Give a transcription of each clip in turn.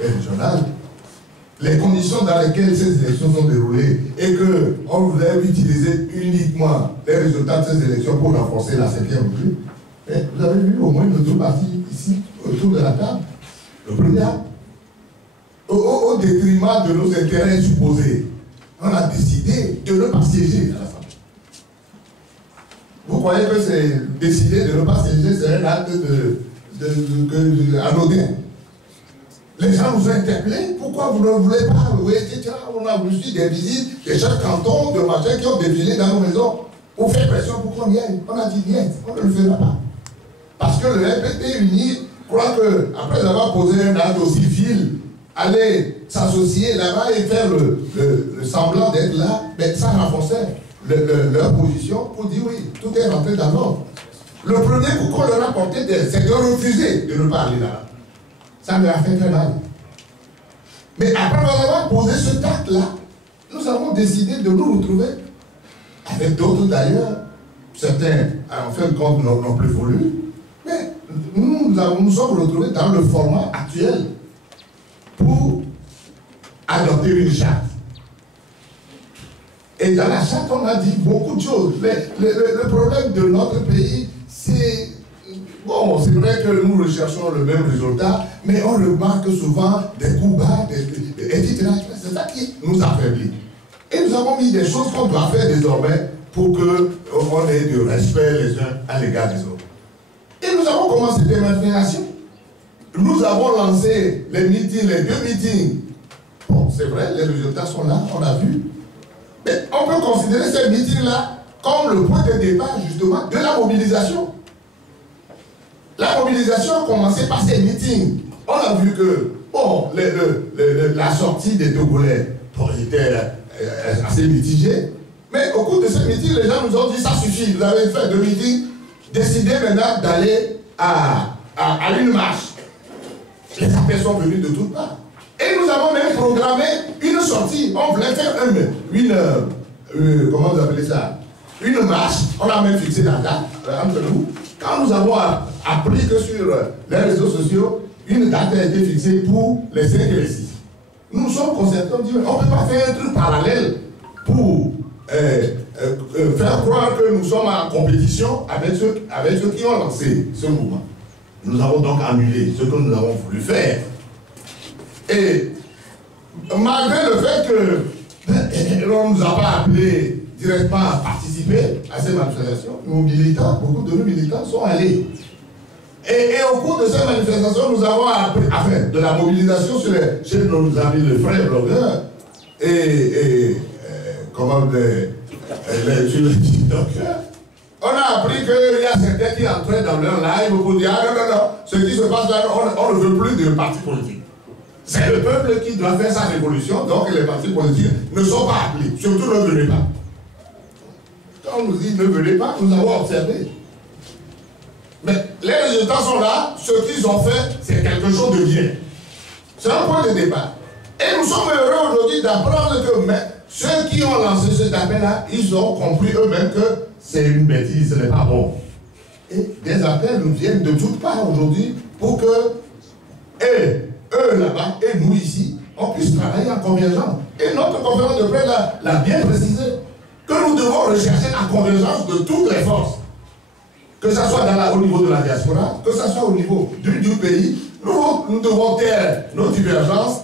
régionales, les conditions dans lesquelles ces élections sont déroulées et qu'on voulait utiliser uniquement les résultats de ces élections pour renforcer la 5e République, vous avez vu au moins nos deux partis ici, autour de la table, le premier acte, au détriment de nos intérêts supposés, on a décidé de ne pas siéger à l'Assemblée. Vous croyez que c'est décider de ne pas siéger, c'est un acte anodin? Les gens nous ont interpellés. Pourquoi vous ne voulez pas? Oui, etc. On a reçu des visites des chefs cantons, de machin qui ont défilé dans nos maisons pour faire pression pour qu'on y aille. On a dit rien, on ne le fera pas. Parce que le RPT uni croit qu'après avoir posé un acte aussi vil, aller s'associer là-bas et faire le semblant d'être là, mais ça renforçait leur position pour dire oui, tout est rentré dans l'ordre. Le premier coup qu'on leur a porté, c'est de refuser de ne pas aller là-bas. Ça leur a fait très mal. Mais après avoir posé ce acte-là, nous avons décidé de nous retrouver avec d'autres d'ailleurs. Certains, en fin de compte, n'ont plus voulu. Mais nous sommes retrouvés dans le format actuel pour adopter une charte. Et dans la charte, on a dit beaucoup de choses. Le problème de notre pays, c'est... Bon, c'est vrai que nous recherchons le même résultat, mais on remarque souvent des coups bas, etc. C'est ça qui nous affaiblit. Et nous avons mis des choses qu'on doit faire désormais pour qu'on ait du respect les uns à l'égard des autres. Et nous avons commencé des manifestations. Nous avons lancé les meetings, les 2 meetings. Bon, c'est vrai, les résultats sont là, on a vu. Mais on peut considérer ces meetings-là comme le point de départ, justement, de la mobilisation. La mobilisation a commencé par ces meetings. On a vu que, bon, la sortie des Togolais était assez mitigée. Mais au cours de ces meetings, les gens nous ont dit, ça suffit, vous avez fait 2 meetings, décidez maintenant d'aller à une marche. Les appels sont venus de toutes parts. Et nous avons même programmé une sortie. On voulait faire comment vous appelez ça? Une marche. On a même fixé la date entre nous. Quand nous avons appris que sur les réseaux sociaux, une date a été fixée pour les 5 et les 6. Nous sommes concertés, on dit, on ne peut pas faire un truc parallèle pour faire croire que nous sommes en compétition avec ceux qui ont lancé ce mouvement. Nous avons donc annulé ce que nous avons voulu faire. Et malgré le fait que l'on ne nous a pas appelés directement à participer à ces manifestations, nos militants, beaucoup de nos militants sont allés. Et au cours de ces manifestations, nous avons appris, enfin, de la mobilisation chez nos amis, les frères blogueurs, sur les TikTokers. On a appris qu'il y a certains qui entraient dans leur live pour dire, ah non, ce qui se passe là, on ne veut plus de partis politiques. C'est le peuple qui doit faire sa révolution, donc les partis politiques ne sont pas appelés, surtout ne venez pas. Quand on nous dit ne venez pas, nous avons observé. Mais les résultats sont là, ce qu'ils ont fait, c'est quelque chose de bien. C'est un point de départ. Et nous sommes heureux aujourd'hui d'apprendre que ceux qui ont lancé cet appel-là, ils ont compris eux-mêmes que c'est une bêtise, ce n'est pas bon. Et des appels nous viennent de toutes parts aujourd'hui pour que eux là-bas et nous ici, on puisse travailler en convergence. Et notre conférence de presse l'a bien précisé, que nous devons rechercher la convergence de toutes les forces. Que ce soit au niveau de la diaspora, que ce soit au niveau du pays, nous devons taire nos divergences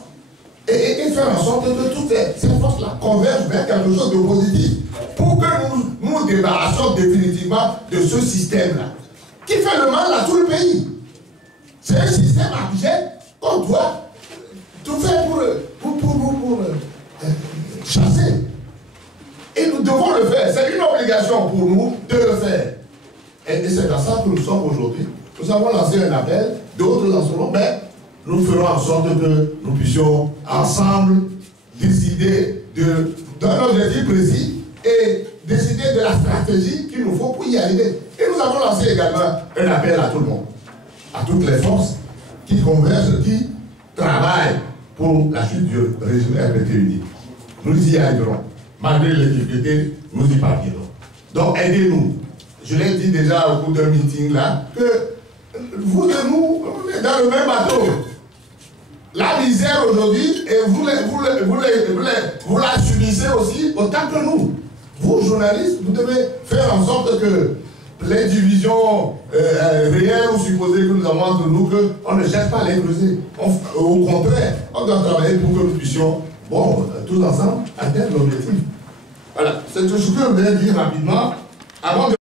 et faire en sorte que toutes ces forces-là convergent vers quelque chose de positif pour que nous débarrassions définitivement de ce système-là qui fait le mal à tout le pays. C'est un système abject qu'on doit tout faire pour chasser. Et nous devons le faire. C'est une obligation pour nous de le faire. Et c'est dans ça que nous sommes aujourd'hui. Nous avons lancé un appel, d'autres lanceront, mais nous ferons en sorte que nous puissions ensemble décider d'un objectif précis et décider de la stratégie qu'il nous faut pour y arriver. Et nous avons lancé également un appel à tout le monde, à toutes les forces qui convergent, qui travaillent pour la chute du régime RPT unique. Nous y arriverons. Malgré les difficultés, nous y partirons. Donc aidez-nous. Je l'ai dit déjà au cours d'un meeting là, que vous et nous, on est dans le même bateau. la misère aujourd'hui, et vous la subissez aussi autant que nous. Vous, journalistes, vous devez faire en sorte que les divisions réelles ou supposées que nous avons entre nous, qu'on ne cherche pas à les creuser. Au contraire, on doit travailler pour que nous puissions, tous ensemble, atteindre l'objectif. Voilà, c'est tout ce que je voulais dire rapidement, avant de